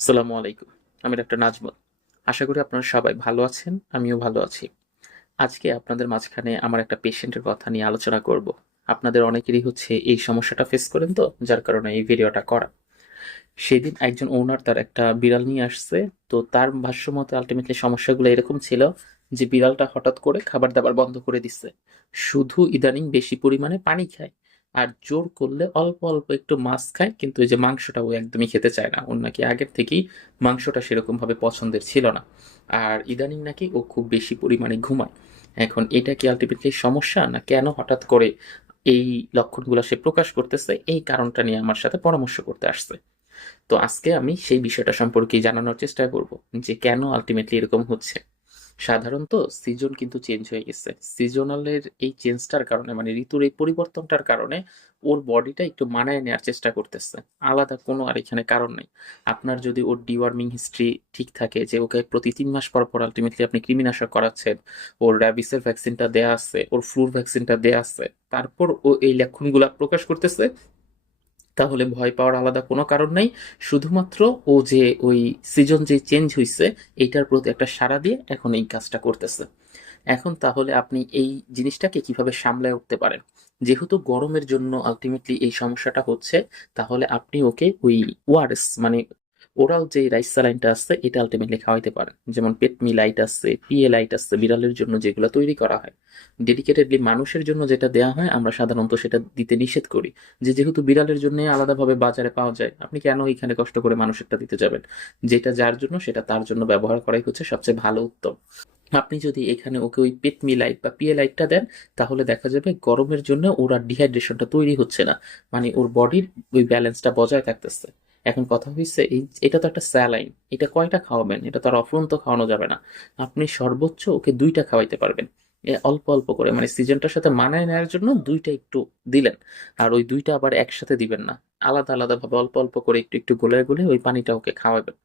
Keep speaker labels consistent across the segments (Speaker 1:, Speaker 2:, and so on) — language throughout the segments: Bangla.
Speaker 1: আসসালামু আলাইকুম। আমি ডাক্তার নাজমুল। আশা করি আপনারা সবাই ভালো আছেন, আমিও ভালো আছি। আজকে আপনাদের মাঝখানে আমার একটা পেশেন্টের কথা নিয়ে আলোচনা করব। আপনাদের অনেকেরই হচ্ছে এই সমস্যাটা ফেস করেন তো, যার কারণে এই ভিডিওটা করা। সেদিন একজন ওনার তার একটা বিড়াল নিয়ে আসছে, তো তার ভাষ্য মতে আলটিমেটলি সমস্যাগুলো এরকম ছিল যে বিড়ালটা হঠাৎ করে খাবার দাবার বন্ধ করে দিচ্ছে। শুধু ইদানিং বেশি পরিমাণে পানি খায়। আর জোর করলে অল্প অল্প একটু মাছ খায়, কিন্তু ওই যে মাংসটা ও একদমই খেতে চায় না। ওর নাকি আগের থেকেই মাংসটা সেরকমভাবে পছন্দের ছিল না। আর ইদানিং নাকি ও খুব বেশি পরিমাণে ঘুমায়। এখন এটা কি আলটিমেটলি সমস্যা, না কেন হঠাৎ করে এই লক্ষণগুলো সে প্রকাশ করতেছে? এই কারণটা নিয়ে আমার সাথে পরামর্শ করতে আসছে। তো আজকে আমি সেই বিষয়টা সম্পর্কে জানানোর চেষ্টা করব যে কেন আলটিমেটলি এরকম হচ্ছে। সাধারণত সিজন কিন্তু চেঞ্জ হয়ে গেছে। সিজনালের এই চেঞ্জটার কারণে মানে ঋতুর এই পরিবর্তনটার কারণে ওর বডিটা একটু মানায় নেওয়ার চেষ্টা করতেছে। আলাদা কোনো আর এখানে কারণ নেই। আপনার যদি ওর ডিওয়ার্মিং হিস্ট্রি ঠিক থাকে, যে ওকে প্রতি তিন মাস পর পর আলটিমেটলি আপনি কৃমিনাশক করাচ্ছেন, ওর র্যাবিসের ভ্যাকসিনটা দেয়া আছে, ওর ফ্লুর ভ্যাকসিনটা দেয়া আছে, তারপর ও এই লক্ষণগুলা প্রকাশ করতেছে তাহলে ভয় পাওয়ার আলাদা কোনো কারণ নাই। শুধুমাত্র ও যে ওই সিজন যে চেঞ্জ হয়েছে এইটার প্রতি একটা সাড়া দিয়ে এখন এই কাজটা করতেছে। এখন তাহলে আপনি এই জিনিসটাকে কীভাবে সামলায় উঠতে পারেন? যেহেতু গরমের জন্য আলটিমেটলি এই সমস্যাটা হচ্ছে, তাহলে আপনি ওকে ওই ওয়ারেস মানে ওরাল যে রাইস স্যালাইনটা আছে এটা আলটিমেটলি খাওয়াইতে পারেন যেমন পেটমি লাইট আছে পিএ লাইট আছে বিড়ালের জন্য যেগুলো তৈরি করা হয়। ডেডিকেটেডলি মানুষের জন্য যেটা দেওয়া হয়, আমরা সাধারণত সেটা দিতে নিষেধ করি। যে যেহেতু বিড়ালের জন্য আলাদাভাবে বাজারে পাওয়া যায়, আপনি কেন এখানে কষ্ট করে মানুষেরটা দিতে যাবেন? যেটা যার জন্য, সেটা তার জন্য ব্যবহার করাই হচ্ছে সবচেয়ে ভালো উত্তম। আপনি যদি এখানে ওকে ওই পেটমি লাইট বা পিএ লাইটটা দেন, তাহলে দেখা যাবে গরমের জন্য ওর ডিহাইড্রেশনটা তৈরি হচ্ছে না। মানে ওর বডির ওই ব্যালেন্সটা বজায় থাকতেছে। এখন কথা হচ্ছে এই এটা তো একটা স্যালাইন, এটা কয়টা খাওয়াবেন? এটা তো আর অফুরন্ত খাওয়ানো যাবে না। আপনি সর্বোচ্চ ওকে দুইটা খাওয়াইতে পারবেন। অল্প অল্প করে মানে সিজনটার সাথে মানায় নেওয়ার জন্য দুইটা একটু দিলেন, আর ওই দুইটা আবার একসাথে দিবেন না। আলাদা আলাদা ভাবে অল্প অল্প করে একটু একটু গোলে, গলে ওই পানিটা ওকে খাওয়াবেন।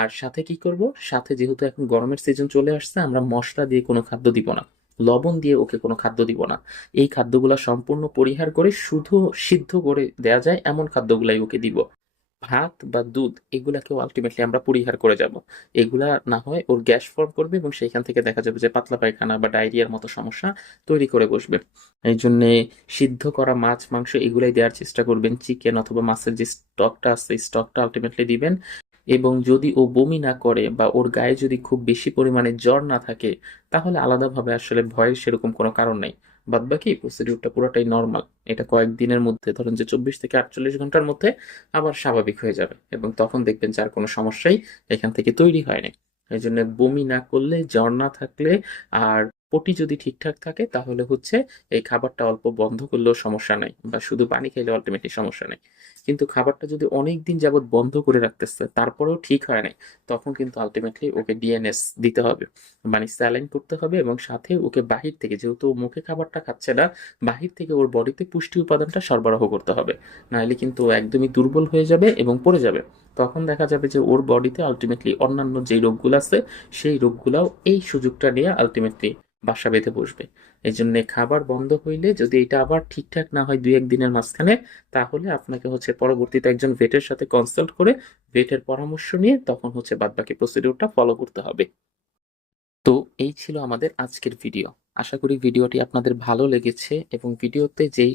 Speaker 1: আর সাথে কি করব? সাথে যেহেতু এখন গরমের সিজন চলে আসছে, আমরা মশলা দিয়ে কোনো খাদ্য দিব না। লবণ দিয়ে ওকে কোনো খাদ্য দিব না। এই খাদ্যগুলা সম্পূর্ণ পরিহার করে শুধু সিদ্ধ করে দেয়া যায়, এমন খাদ্যগুলাই ওকে দিব। ভাত বা দুধ এগুলাকেও আলটিমেটলি আমরা পরিহার করে যাব। এগুলা না হয় ওর গ্যাস ফর্ম করবে এবং সেইখান থেকে দেখা যাবে যে পাতলা পায়খানা বা ডায়রিয়ার মতো সমস্যা তৈরি করে বসবে। এই জন্যে সিদ্ধ করা মাছ, মাংস এগুলাই দেওয়ার চেষ্টা করবেন। চিকেন অথবা মাছের যে স্টকটা আছে স্টকটা আলটিমেটলি দিবেন। এবং যদি ও বমি না করে বা ওর গায়ে যদি খুব বেশি পরিমাণে জ্বর না থাকে, তাহলে আলাদাভাবে আসলে ভয়ের সেরকম কোনো কারণ নেই। বাদবাকি প্রসিডিউরটা পুরোটাই নর্মাল এটা কয়েকদিনের মধ্যে, ধরেন যে চব্বিশ থেকে আটচল্লিশ ঘণ্টার মধ্যে আবার স্বাভাবিক হয়ে যাবে এবং তখন দেখবেন যে আর কোনো সমস্যাই এখান থেকে তৈরি হয়নি এই জন্য বমি না করলে, জ্বর না থাকলে আর পটি যদি ঠিকঠাক থাকে, তাহলে হচ্ছে এই খাবারটা অল্প বন্ধ করলেও সমস্যা নাই বা শুধু পানি খেলে আলটিমেটলি সমস্যা নেই। কিন্তু খাবারটা যদি অনেক দিন যাবত বন্ধ করে রাখতেছে, তারপরেও ঠিক হয় নাই, তখন কিন্তু আলটিমেটলি ওকে ডিএনএস দিতে হবে। মানে স্যালাইন করতে হবে এবং সাথে ওকে বাহির থেকে, যেহেতু মুখে খাবারটা খাচ্ছে না, বাহির থেকে ওর বডিতে পুষ্টি উপাদানটা সরবরাহ করতে হবে। নাহলে কিন্তু একদমই দুর্বল হয়ে যাবে এবং পড়ে যাবে। তখন দেখা যাবে যে ওর বডিতে আলটিমেটলি অন্যান্য যেই রোগগুলো আছে, সেই রোগগুলাও এই সুযোগটা নিয়ে আলটিমেটলি বাসা বেঁধে বসবে। এই জন্য খাবার বন্ধ হইলে যদি এটা আবার ঠিকঠাক না হয় দুই একদিনের মাঝখানে, তাহলে আপনাকে হচ্ছে পরবর্তীতে একজন ভেটের সাথে কনসাল্ট করে ভেটের পরামর্শ নিয়ে তখন হচ্ছে বাদবাকি প্রসিডিউরটা ফলো করতে হবে। তো এই ছিল আমাদের আজকের ভিডিও আশা করি ভিডিওটি আপনাদের ভালো লেগেছে এবং ভিডিওতে যেই